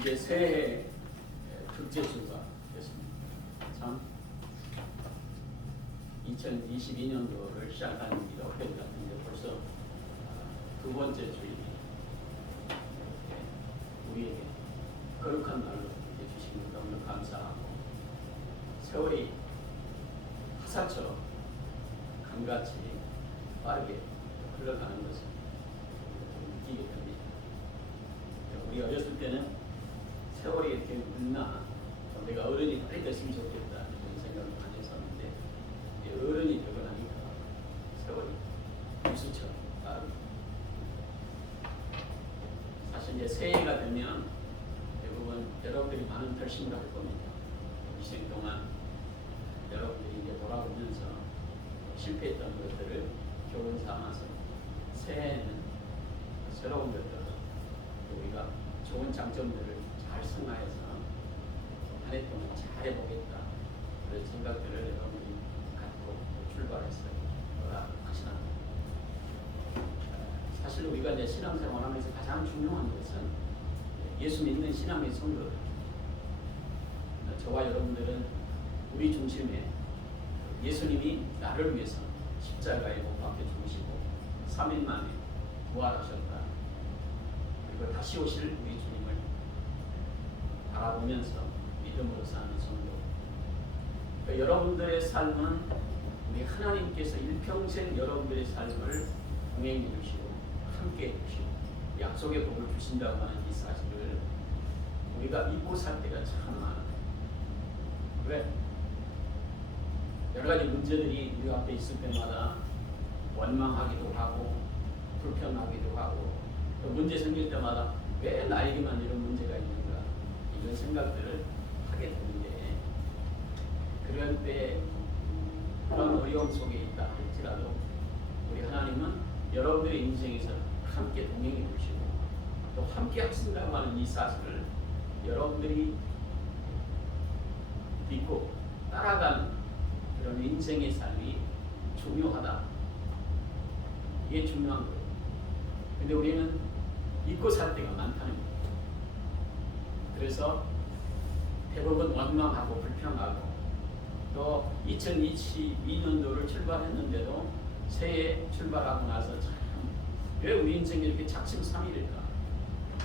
이제 새해 특제주가 됐습니다. 참 2022년도를 시작하는 게 엊그제 같은데 벌써 두 번째 주일이 우리에게 거룩한 날로 해주시는 너무 감사하고, 세월이 화살처럼 강같이 빠르게 흘러가는 것을 느끼게 됩니다. 우리 어렸을 때는 세월이 이렇게 늦나 내가 어른이 빨리 됐으면 좋겠다 이런 생각을 많이 했었는데, 어른이 되고 나니까 세월이 무수처럼 빠릅니다. 사실 이제 새해가 되면 대부분 여러분들이 많은 결심을 할 겁니다. 이 생 동안 여러분들이 이제 돌아보면서 실패했던 것들을 교훈 삼아서 새해에는 새로운 것들을 우리가 좋은 장점들을 잘 승화해서 한 해 동안 잘해보겠다, 그런 생각들을 여러분들이 갖고 출발했어요. 확신합니다. 사실 우리가 이제 신앙생활하면서 가장 중요한 것은 예수 믿는 신앙의 성도들, 저와 여러분들은 우리 중심에 예수님이 나를 위해서 십자가에 못 박혀 죽으시고 3일 만에 부활하셨다, 그리고 다시 오실 우리 주님을 바라보면서 믿음으로 사는 성도, 그러니까 여러분들의 삶은 우리 하나님께서 일평생 여러분들의 삶을 동행해 주시고 함께 해 주시고 약속의 복을 주신다고 하는 이 사실을 우리가 믿고 살 때가 참 많아요. 왜? 여러 가지 문제들이 우리 앞에 있을 때마다 원망하기도 하고 불평하기도 하고, 또 문제 생길 때마다 왜 나에게만 이런 문제가 있는가 이런 생각들을 하게 되는데, 그럴 때 그런 어려움 속에 있다 할지라도 우리 하나님은 여러분들의 인생에서 함께 동행해 주시고 또 함께 하신다고 하는 이 사실을 여러분들이 믿고 따라가는 그런 인생의 삶이 중요하다. 이게 중요한 거예요. 근데 우리는 믿고 살 때가 많다는 거예요. 그래서 대부분 원망하고 불평하고, 또 2022년도를 출발했는데도 새해 출발하고 나서 참 왜 우리 인생이 이렇게 작심삼일일까?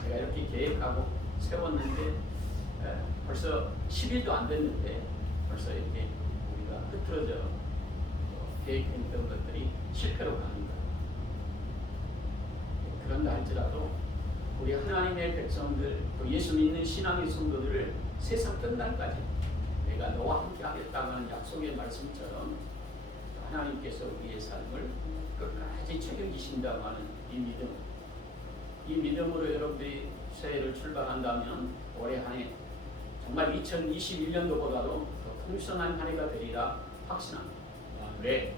내가 이렇게 계획하고 세웠는데 벌써 10일도 안 됐는데 벌써 이렇게 우리가 흐트러져 계획했던 것들이 실패로 가는 거예요. 그런다 할지라도 우리 하나님의 백성들, 또 예수 믿는 신앙의 성도들을 세상 끝날까지 내가 너와 함께 하겠다고 하는 약속의 말씀처럼 하나님께서 우리의 삶을 끝까지 책임지신다고 하는 이 믿음, 이 믿음으로 여러분들이 새해를 출발한다면 올해 한 해 정말 2021년도보다도 더 풍성한 한 해가 되리라 확신합니다. 왜?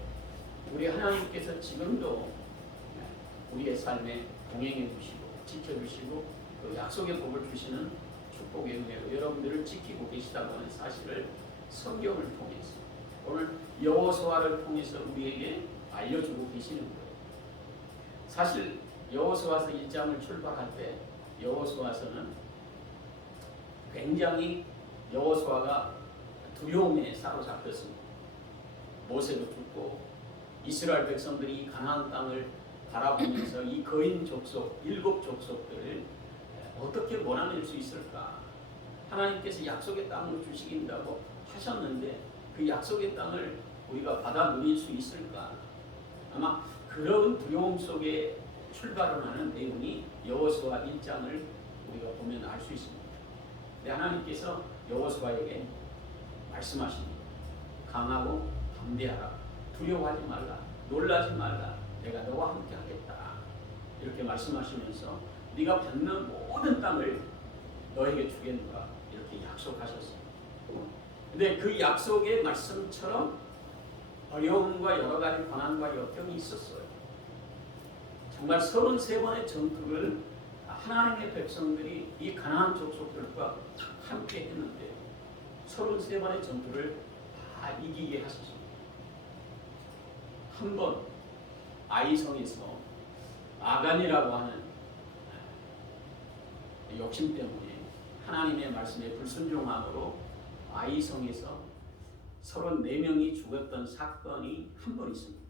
우리 하나님께서 지금도 우리의 삶에 동행해 주시고 지켜주시고 또 약속의 복을 주시는 축복의 은혜로 여러분들을 지키고 계시다고 하는 사실을 성경을 통해서, 오늘 여호수아를 통해서 우리에게 알려주고 계시는 거예요. 사실 여호수아서 1장을 출발할 때 여호수아서는 굉장히 여호수아가 두려움에 사로잡혔습니다. 모세도 죽고 이스라엘 백성들이 가나안 땅을 바라보면서 이 거인 족속 7 족속들을 어떻게 몰아낼 수 있을까? 하나님께서 약속의 땅을 주시긴다고 하셨는데 그 약속의 땅을 우리가 받아 누릴 수 있을까? 아마 그런 두려움 속에 출발을 하는 내용이 여호수아 1장을 우리가 보면 알 수 있습니다. 근데 하나님께서 여호수아에게 말씀하십니다. 강하고 담대하라. 두려워하지 말라. 놀라지 말라. 내가 너와 함께 하겠다. 이렇게 말씀하시면서 네가 받는 모든 땅을 너에게 주겠노라. 이렇게 약속하셨습니다. 근데 그 약속의 말씀처럼 어려움과 여러 가지 고난과 역경이 있었어요. 정말 33번의 전투를 하나님의 백성들이 이 가나안 족속들과 함께 했는데 33번의 전투를 다 이기게 하셨습니다. 한 번 아이성에서 아간이라고 하는 욕심 때문에 하나님의 말씀에 불순종함으로 아이성에서 34명이 죽었던 사건이 한 번 있습니다.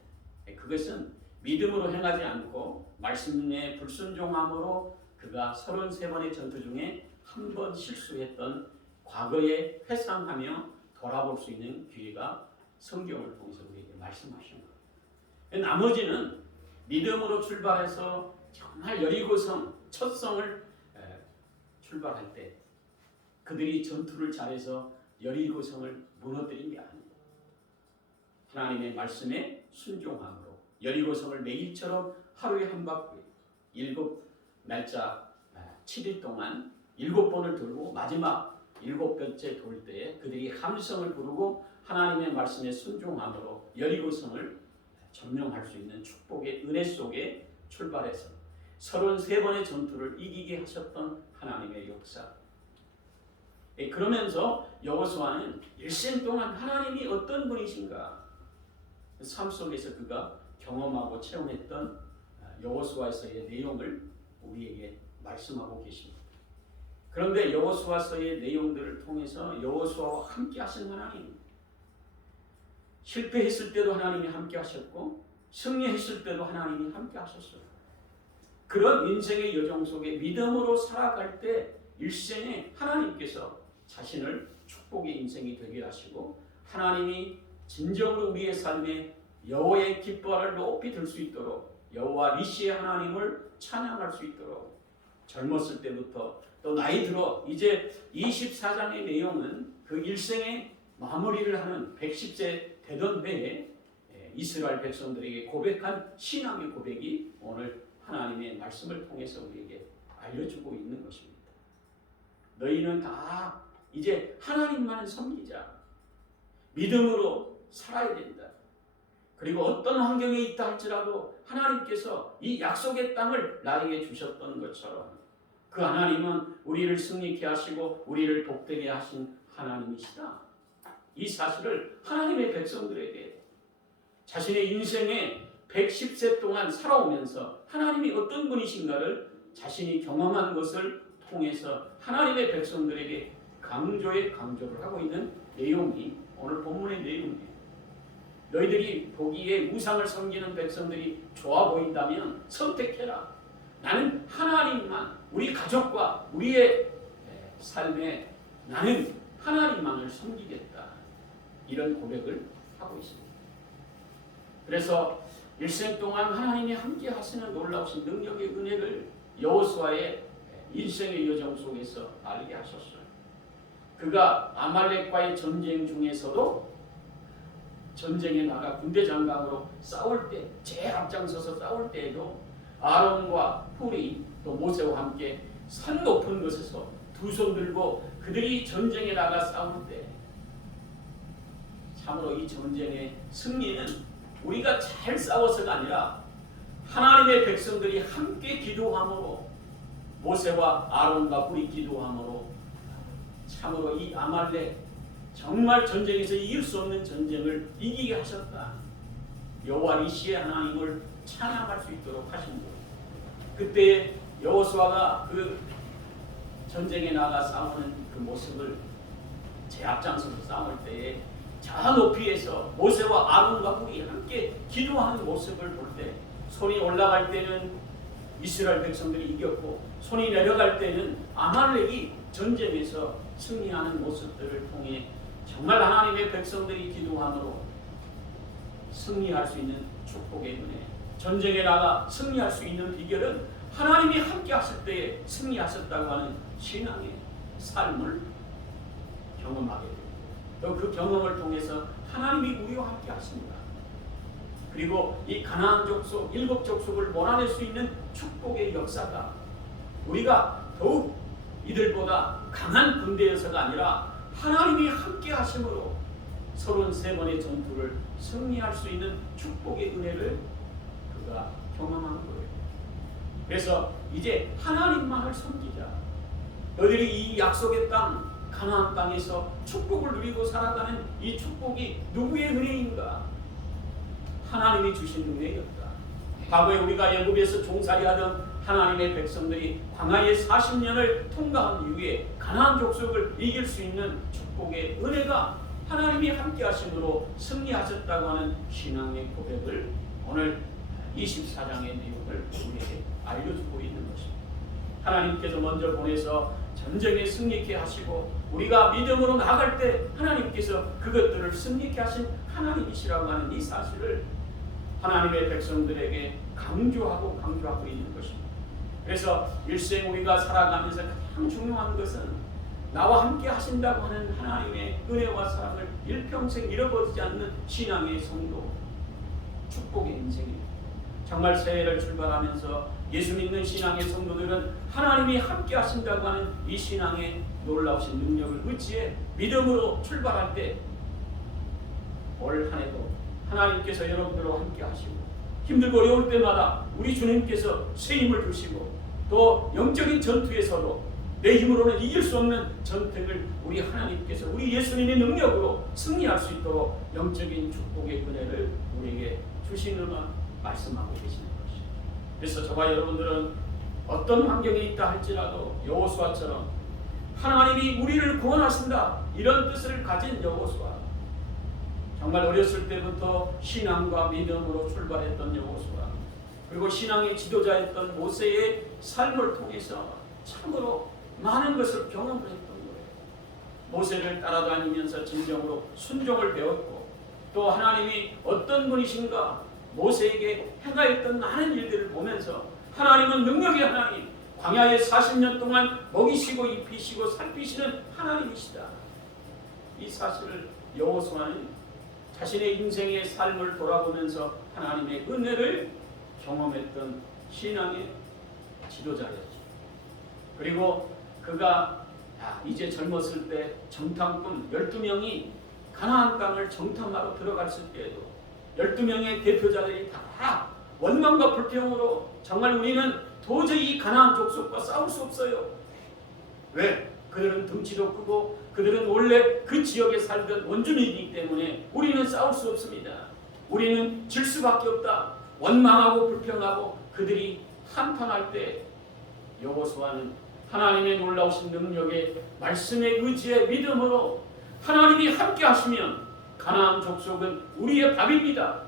그것은 믿음으로 행하지 않고 말씀에 불순종함으로 그가 33번의 전투 중에 한 번 실수했던 과거에 회상하며 돌아볼 수 있는 기회가 성경을 통해서 우리에게 말씀하신 거예요. 나머지는 믿음으로 출발해서 정말 여리고성 첫 성을 출발할 때 그들이 전투를 잘해서 여리고성을 무너뜨린 게 아닙니다. 하나님의 말씀에 순종함으로 여리고성을 매일처럼 하루에 한 바퀴 7날짜 7일 동안 7번을 돌고 마지막 7번째 돌 때에 그들이 함성을 부르고 하나님의 말씀에 순종함으로 여리고성을 점령할 수 있는 축복의 은혜 속에 출발해서 33번의 전투를 이기게 하셨던 하나님의 역사. 그러면서 여호수아는 일생 동안 하나님이 어떤 분이신가 삶 속에서 그가 경험하고 체험했던 여호수아서의 내용을 우리에게 말씀하고 계십니다. 그런데 여호수아서의 내용들을 통해서 여호수아와 함께 하신 하나님, 실패했을 때도 하나님이 함께 하셨고 승리했을 때도 하나님이 함께 하셨어요. 그런 인생의 여정 속에 믿음으로 살아갈 때 일생에 하나님께서 자신을 축복의 인생이 되게 하시고 하나님이 진정으로 우리의 삶에 여호와의 깃발을 높이 들 수 있도록 여호와 니시의 하나님을 찬양할 수 있도록 젊었을 때부터 또 나이 들어 이제 24장의 내용은 그 일생의 마무리를 하는 110세 되던 해에 이스라엘 백성들에게 고백한 신앙의 고백이 오늘 하나님의 말씀을 통해서 우리에게 알려주고 있는 것입니다. 너희는 다 이제 하나님만 섬기자. 믿음으로 살아야 된다. 그리고 어떤 환경에 있다 할지라도 하나님께서 이 약속의 땅을 나에게 주셨던 것처럼 그 하나님은 우리를 승리케 하시고 우리를 복되게 하신 하나님이시다. 이 사실을 하나님의 백성들에게 자신의 인생에 110세 동안 살아오면서 하나님이 어떤 분이신가를 자신이 경험한 것을 통해서 하나님의 백성들에게 강조를 하고 있는 내용이 오늘 본문의 내용이에요. 너희들이 보기에 우상을 섬기는 백성들이 좋아 보인다면 선택해라. 나는 하나님만, 우리 가족과 우리의 삶에 나는 하나님만을 섬기겠다. 이런 고백을 하고 있습니다. 그래서 일생 동안 하나님이 함께 하시는 놀라우신 능력의 은혜를 여호수아의 인생의 여정 속에서 알게 하셨어요. 그가 아말렉과의 전쟁 중에서도 전쟁에 나가 군대 장관으로 싸울 때, 제일 앞장서서 싸울 때에도 아론과 훌이 또 모세와 함께 산 높은 곳에서 두 손 들고 그들이 전쟁에 나가 싸울 때 참으로 이 전쟁의 승리는 우리가 잘 싸워서가 아니라 하나님의 백성들이 함께 기도함으로 모세와 아론과 훌이 기도함으로 참으로 이 아말렉 정말 전쟁에서 이길 수 없는 전쟁을 이기게 하셨다. 여호와 니시의 하나님을 찬양할 수 있도록 하신 것. 그때 여호수아가 그 전쟁에 나가 싸우는 그 모습을 제 앞장서서 싸울 때에 저 높이에서 모세와 아론과 훌이 함께 기도하는 모습을 볼 때 손이 올라갈 때는 이스라엘 백성들이 이겼고 손이 내려갈 때는 아말렉이 전쟁에서 승리하는 모습들을 통해 정말 하나님의 백성들이 기도함으로 승리할 수 있는 축복의 은혜, 전쟁에 나가 승리할 수 있는 비결은 하나님이 함께 하실 때에 승리하셨다고 하는 신앙의 삶을 경험하게 됩니다. 또 그 경험을 통해서 하나님이 우리와 함께 하십니다. 그리고 이 가나안 족속, 7족속을 몰아낼 수 있는 축복의 역사가 우리가 더욱 이들보다 강한 군대여서가 아니라 하나님이 함께 하심으로 33번의 전투를 승리할 수 있는 축복의 은혜를 그가 경험한 거예요. 그래서 이제 하나님만을 섬기자. 너희들이 이 약속의 땅, 가나안 땅에서 축복을 누리고 살아가는 이 축복이 누구의 은혜인가? 하나님이 주신 은혜였다. 과거에 우리가 애굽에서 종살이하던 하나님의 백성들이 광야의 40년을 통과한 이후에 가나안 족속을 이길 수 있는 축복의 은혜가 하나님이 함께 하심으로 승리하셨다고 하는 신앙의 고백을 오늘 24장의 내용을 우리에게 알려주고 있는 것입니다. 하나님께서 먼저 보내서 전쟁에 승리케 하시고 우리가 믿음으로 나아갈 때 하나님께서 그것들을 승리케 하신 하나님이시라고 하는 이 사실을 하나님의 백성들에게 강조하고 있는 것입니다. 그래서 일생 우리가 살아가면서 가장 중요한 것은 나와 함께 하신다고 하는 하나님의 은혜와 사랑을 일평생 잃어버리지 않는 신앙의 성도, 축복의 인생입니다. 정말 새해를 출발하면서 예수 믿는 신앙의 성도들은 하나님이 함께 하신다고 하는 이 신앙의 놀라우신 능력을 의지해 믿음으로 출발할 때 올 한 해도 하나님께서 여러분들과 함께 하시고 힘들고 어려울 때마다 우리 주님께서 새 힘을 주시고 또 영적인 전투에서도 내 힘으로는 이길 수 없는 전쟁을 우리 하나님께서 우리 예수님의 능력으로 승리할 수 있도록 영적인 축복의 은혜를 우리에게 주시는 말씀하고 계시는 것이죠. 그래서 저와 여러분들은 어떤 환경에 있다 할지라도 여호수아처럼 하나님이 우리를 구원하신다 이런 뜻을 가진 여호수아, 정말 어렸을 때부터 신앙과 믿음으로 출발했던 여호수아, 그리고 신앙의 지도자였던 모세의 삶을 통해서 참으로 많은 것을 경험을 했던 거예요. 모세를 따라다니면서 진정으로 순종을 배웠고 또 하나님이 어떤 분이신가 모세에게 행하였던 많은 일들을 보면서 하나님은 능력의 하나님, 광야에 40년 동안 먹이시고 입히시고 살피시는 하나님이시다. 이 사실을 여호수아는 자신의 인생의 삶을 돌아보면서 하나님의 은혜를 경험했던 신앙의 지도자였죠. 그리고 그가 이제 젊었을 때 정탐꾼 12명이 가나안 땅을 정탐하러 들어갔을 때에도 12명의 대표자들이 다 원망과 불평으로 정말 우리는 도저히 이 가나안 족속과 싸울 수 없어요. 왜? 그들은 덩치도 크고 그들은 원래 그 지역에 살던 원주민이기 때문에 우리는 싸울 수 없습니다. 우리는 질 수밖에 없다. 원망하고 불평하고 그들이 한탄할 때 여호수아는 하나님의 놀라우신 능력에 말씀에 의지해 믿음으로 하나님이 함께 하시면 가나안 족속은 우리의 밥입니다.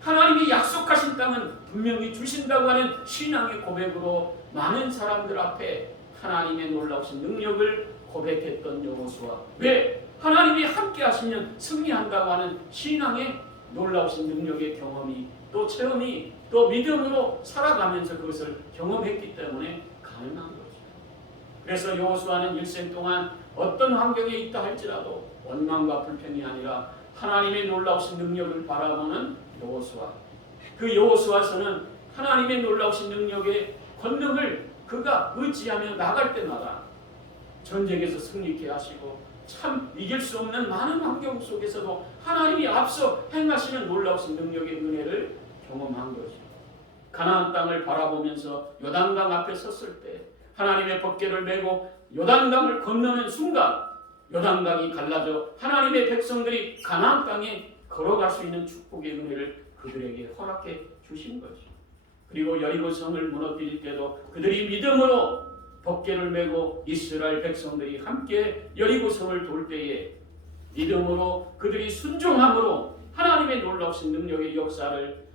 하나님이 약속하신 땅은 분명히 주신다고 하는 신앙의 고백으로 많은 사람들 앞에 하나님의 놀라우신 능력을 고백했던 여호수아. 왜? 하나님이 함께 하시면 승리한다고 하는 신앙의 놀라우신 능력의 경험이 또 체험이 또 믿음으로 살아가면서 그것을 경험했기 때문에 가능한 거죠. 그래서 여호수아는 일생 동안 어떤 환경에 있다 할지라도 원망과 불평이 아니라 하나님의 놀라우신 능력을 바라보는 여호수아. 그 여호수아서는 하나님의 놀라우신 능력의 권능을 그가 의지하며 나갈 때마다 전쟁에서 승리케 하시고 참 이길 수 없는 많은 환경 속에서도 하나님이 앞서 행하시는 놀라우신 능력의 은혜를 경험한 거죠. 가나안 땅을 바라보면서 요단강 앞에 섰을 때 하나님의 법궤를 메고 요단강을 건너는 순간 요단강이 갈라져 하나님의 백성들이 가나안 땅에 걸어갈 수 있는 축복의 은혜를 그들에게 허락해 주신 거죠. 그리고 여리고 성을 무너뜨릴 때도 그들이 믿음으로 법궤를 메고 이스라엘 백성들이 함께 여리고 성을 돌 때에 믿음으로 그들이 순종함으로 하나님의 놀라우신 능력의 역사를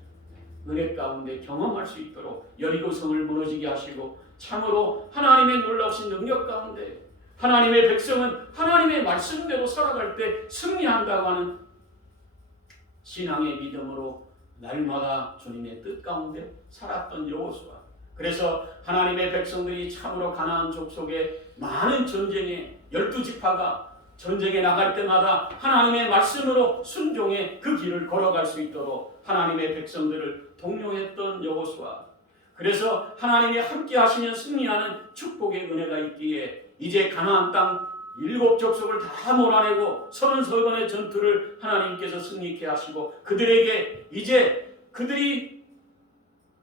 은혜 가운데 경험할 수 있도록 여리고 성을 무너지게 하시고 참으로 하나님의 놀라우신 능력 가운데 하나님의 백성은 하나님의 말씀대로 살아갈 때 승리한다고 하는 신앙의 믿음으로 날마다 주님의 뜻 가운데 살았던 여호수아. 그래서 하나님의 백성들이 참으로 가나안 족속의 많은 전쟁에 12지파가 전쟁에 나갈 때마다 하나님의 말씀으로 순종해 그 길을 걸어갈 수 있도록 하나님의 백성들을 독려했던 여호수아. 그래서 하나님이 함께 하시면 승리하는 축복의 은혜가 있기에 이제 가나안 땅 7족속을 다 몰아내고 33번의 전투를 하나님께서 승리케 하시고 그들에게 이제 그들이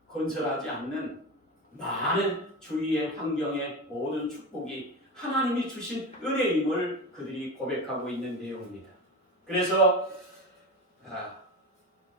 건설하지 않는 많은 주위의 환경의 모든 축복이 하나님이 주신 은혜임을 그들이 고백하고 있는 내용입니다. 그래서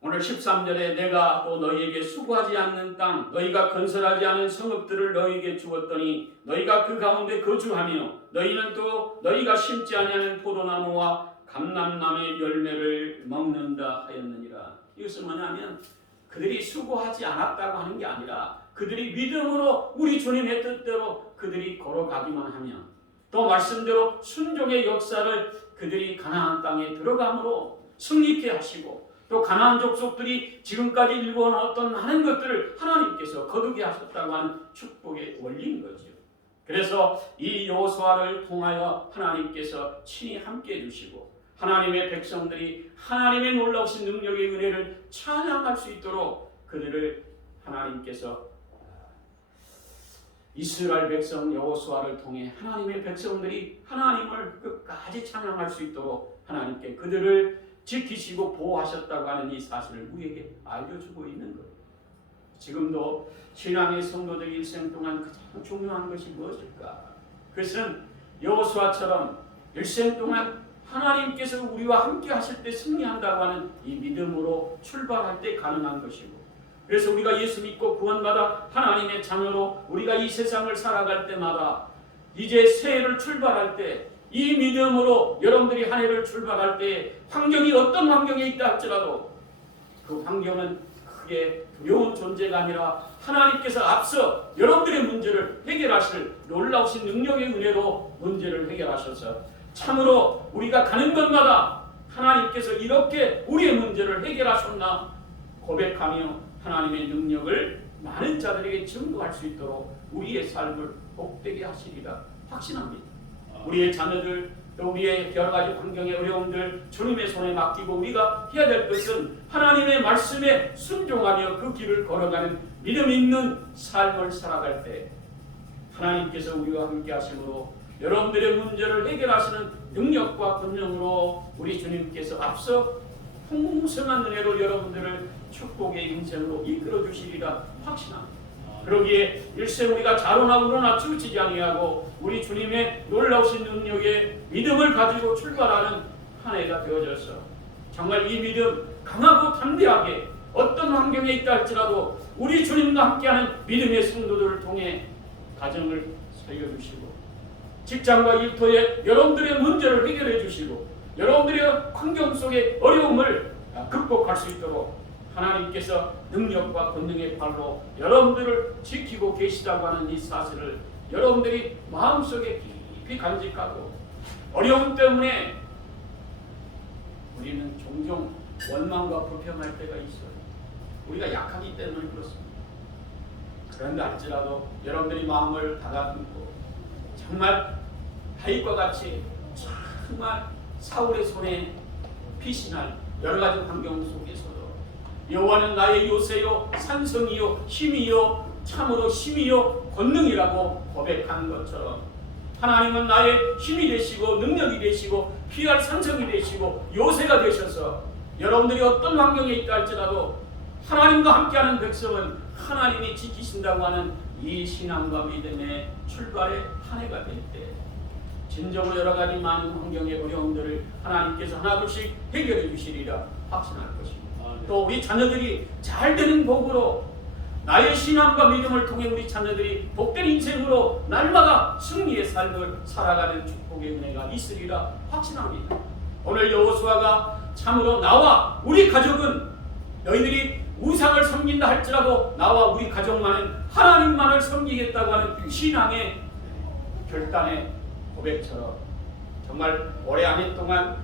오늘 13절에 내가 또 너희에게 수고하지 않는 땅 너희가 건설하지 않은 성읍들을 너희에게 주었더니 너희가 그 가운데 거주하며 너희는 또 너희가 심지 아니하는 포도나무와 감람나무의 열매를 먹는다 하였느니라. 이것은 뭐냐면 그들이 수고하지 않았다고 하는 게 아니라 그들이 믿음으로 우리 주님의 뜻대로 그들이 걸어가기만 하면 또 말씀대로 순종의 역사를 그들이 가나안 땅에 들어감으로 승리케 하시고 또 가나안 족속들이 지금까지 일궈놓았던 많은 것들을 하나님께서 거두게 하셨다고 하는 축복의 원리인 거죠. 그래서 이 여호수아를 통하여 하나님께서 친히 함께 해주시고 하나님의 백성들이 하나님의 놀라우신 능력의 은혜를 찬양할 수 있도록 그들을 하나님께서 이스라엘 백성 여호수아를 통해 하나님의 백성들이 하나님을 끝까지 찬양할 수 있도록 하나님께 그들을 지키시고 보호하셨다고 하는 이 사실을 우리에게 알려주고 있는 거예요. 지금도 신앙의 성도들 일생 동안 가장 중요한 것이 무엇일까? 그것은 여호수아처럼 일생 동안 하나님께서 우리와 함께 하실 때 승리한다고 하는 이 믿음으로 출발할 때 가능한 것이고 그래서 우리가 예수 믿고 구원받아 하나님의 자녀로 우리가 이 세상을 살아갈 때마다 이제 새해를 출발할 때 이 믿음으로 여러분들이 한 해를 출발할 때 환경이 어떤 환경에 있다 할지라도 그 환경은 크게 두려운 존재가 아니라 하나님께서 앞서 여러분들의 문제를 해결하실 놀라우신 능력의 은혜로 문제를 해결하셔서 참으로 우리가 가는 곳마다 하나님께서 이렇게 우리의 문제를 해결하셨나 고백하며 하나님의 능력을 많은 자들에게 증거할 수 있도록 우리의 삶을 복되게 하시리라 확신합니다. 우리의 자녀들 또 우리의 여러 가지 환경의 어려움들 주님의 손에 맡기고 우리가 해야 될 것은 하나님의 말씀에 순종하며 그 길을 걸어가는 믿음 있는 삶을 살아갈 때 하나님께서 우리와 함께 하심으로 여러분들의 문제를 해결하시는 능력과 권능으로 우리 주님께서 앞서 풍성한 은혜로 여러분들을 축복의 인생으로 이끌어 주시리라 확신합니다. 그러기에 일생 우리가 자로나 우로나 치우치지 아니하고 우리 주님의 놀라우신 능력에 믿음을 가지고 출발하는 한 해가 되어져서 정말 이 믿음 강하고 담대하게 어떤 환경에 있다 할지라도 우리 주님과 함께하는 믿음의 성도들을 통해 가정을 살려주시고 직장과 일터에 여러분들의 문제를 해결해 주시고 여러분들의 환경 속의 어려움을 극복할 수 있도록 하나님께서 능력과 권능의 팔로 여러분들을 지키고 계시다고 하는 이 사실을 여러분들이 마음속에 깊이 간직하고 어려움 때문에 우리는 종종 원망과 불평할 때가 있어요. 우리가 약하기 때문에 그렇습니다. 그런데 할지라도 여러분들이 마음을 다잡고 정말 다윗과 같이 정말 사울의 손에 피신할 여러 가지 환경 속에서도 여호와는 나의 요새요 산성이요 힘이요 참으로 힘이요 권능이라고 고백하는 것처럼 하나님은 나의 힘이 되시고 능력이 되시고 피할 산성이 되시고 요새가 되셔서 여러분들이 어떤 환경에 있다 할지라도 하나님과 함께하는 백성은 하나님이 지키신다고 하는 이 신앙과 믿음의 출발의 한 해가 될 때 진정으로 여러 가지 많은 환경의 어려움들을 하나님께서 하나둘씩 해결해 주시리라 확신할 것입니다. 또 우리 자녀들이 잘 되는 복으로 나의 신앙과 믿음을 통해 우리 자녀들이 복된 인생으로 날마다 승리의 삶을 살아가는 축복의 은혜가 있으리라 확신합니다. 오늘 여호수아가 참으로 나와 우리 가족은 너희들이 우상을 섬긴다 할지라도 나와 우리 가족만은 하나님만을 섬기겠다고 하는 신앙의 결단의 고백처럼 정말 올해 한 해 동안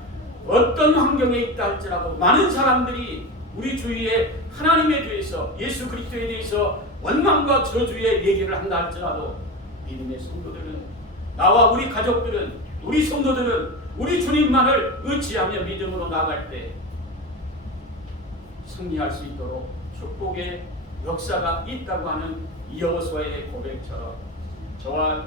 어떤 환경에 있다 할지라도 많은 사람들이 우리 주위에 하나님에 대해서 예수 그리스도에 대해서 원망과 저주의 얘기를 한다 할지라도 믿음의 성도들은 나와 우리 가족들은 우리 성도들은 우리 주님만을 의지하며 믿음으로 나아갈 때 승리할 수 있도록 축복의 역사가 있다고 하는 여호수아의 고백처럼 저와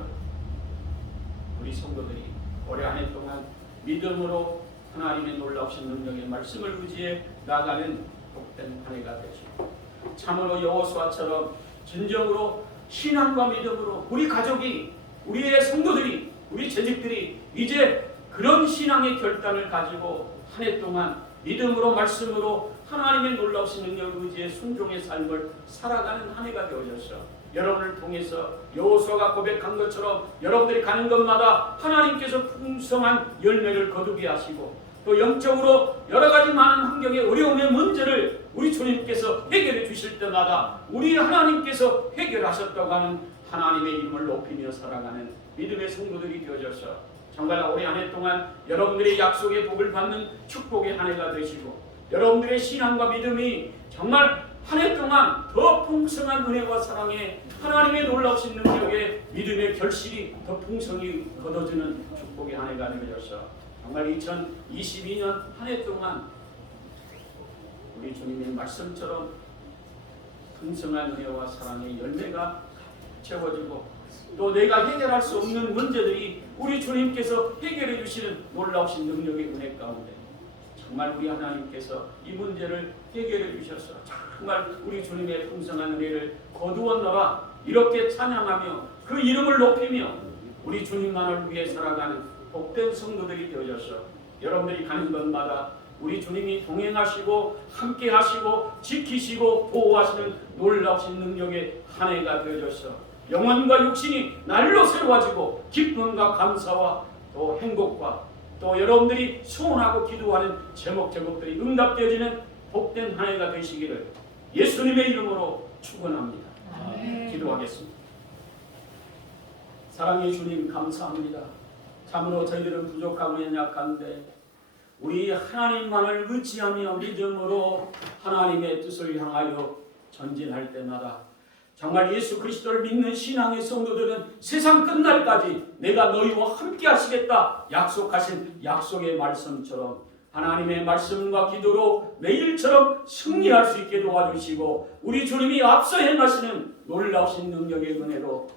우리 성도들이 올해 한 해 동안 믿음으로 하나님의 놀라우신 능력의 말씀을 의지해 나가는 복된 한 해가 되시고 참으로 여호수아처럼 진정으로 신앙과 믿음으로 우리 가족이 우리의 성도들이 우리 재직들이 이제 그런 신앙의 결단을 가지고 한 해 동안 믿음으로 말씀으로 하나님의 놀라우신 능력 의지의 순종의 삶을 살아가는 한 해가 되어졌어. 여러분을 통해서 여호수아가 고백한 것처럼 여러분들이 가는 곳마다 하나님께서 풍성한 열매를 거두게 하시고 또 영적으로 여러 가지 많은 환경의 어려움의 문제를 우리 주님께서 해결해 주실 때마다 우리 하나님께서 해결하셨다고 하는 하나님의 이름을 높이며 살아가는 믿음의 성도들이 되어져서 정말 올해 한 해 동안 여러분들의 약속의 복을 받는 축복의 한 해가 되시고 여러분들의 신앙과 믿음이 정말 한 해 동안 더 풍성한 은혜와 사랑에 하나님의 놀라우신 능력에 믿음의 결실이 더 풍성히 거둬지는 축복의 한 해가 되어져서 정말 2022년 한 해 동안 우리 주님의 말씀처럼 풍성한 은혜와 사랑의 열매가 채워지고 또 내가 해결할 수 없는 문제들이 우리 주님께서 해결해 주시는 놀라우신 능력의 은혜 가운데 정말 우리 하나님께서 이 문제를 해결해 주셔서 정말 우리 주님의 풍성한 은혜를 거두었노라 이렇게 찬양하며 그 이름을 높이며 우리 주님만을 위해 살아가는 복된 성도들이 되어져서 여러분들이 가는 곳마다 우리 주님이 동행하시고 함께하시고 지키시고 보호하시는 놀라우신 능력의 한 해가 되어져서 영혼과 육신이 날로 새로워지고 기쁨과 감사와 또 행복과 또 여러분들이 소원하고 기도하는 제목들이 응답되어지는 복된 한 해가 되시기를 예수님의 이름으로 축원합니다. 기도하겠습니다. 사랑의 주님 감사합니다. 참으로 저희들은 부족하고 연약한데 우리 하나님만을 의지하며 믿음으로 하나님의 뜻을 향하여 전진할 때마다 정말 예수 그리스도를 믿는 신앙의 성도들은 세상 끝날까지 내가 너희와 함께 하시겠다 약속하신 약속의 말씀처럼 하나님의 말씀과 기도로 매일처럼 승리할 수 있게 도와주시고 우리 주님이 앞서 행하시는 놀라우신 능력의 은혜로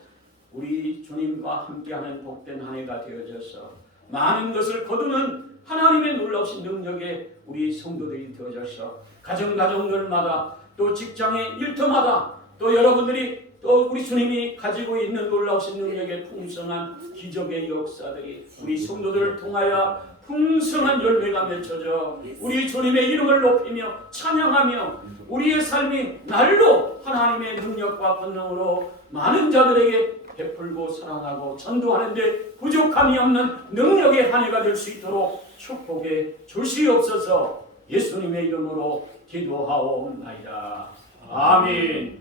우리 주님과 함께하는 복된 한 해가 되어져서 많은 것을 거두는 하나님의 놀라우신 능력에 우리 성도들이 되어져서 가정들마다 또 직장의 일터마다 또 여러분들이 또 우리 주님이 가지고 있는 놀라우신 능력의 풍성한 기적의 역사들이 우리 성도들을 통하여 풍성한 열매가 맺혀져 우리 주님의 이름을 높이며 찬양하며 우리의 삶이 날로 하나님의 능력과 권능으로 많은 자들에게 베풀고 사랑하고 전도하는데 부족함이 없는 능력의 한 해가 될 수 있도록 축복해 주시옵소서. 예수님의 이름으로 기도하옵나이다. 아멘.